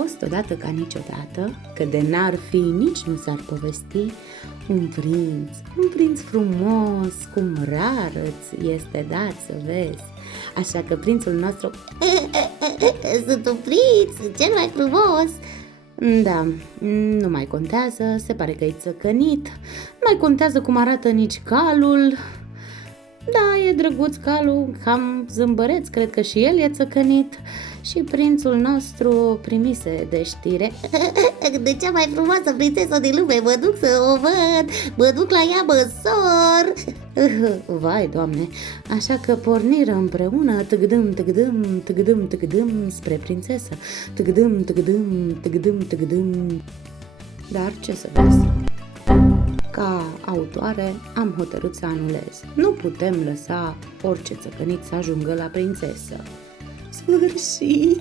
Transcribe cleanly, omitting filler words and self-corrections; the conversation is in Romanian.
fost odată ca niciodată, că de n-ar fi, nici nu s-ar povesti, un prinț frumos, cum rar îți este dat să vezi. Așa că prințul nostru, Sunt un prinț, cel mai frumos. da, nu mai contează, se pare că e țăcănit, nu mai contează cum arată nici calul. Da, e drăguț calul, cam zâmbăreț, cred că și el e țăcănit. Și prințul nostru primise de știre. De cea mai frumoasă prințesă din lume, mă duc să o văd, mă duc la ea, mă sor. Vai, Doamne, așa că porniră împreună, tâgdâm, tâgdâm, tâgdâm, tâgdâm, spre prințesă, tâgdâm, tâgdâm, tâgdâm, tâgdâm. Dar ce să vezi? Ca autoare am hotărât să anulez. Nu putem lăsa orice țăcănit să ajungă la prințesă. Sfârșit!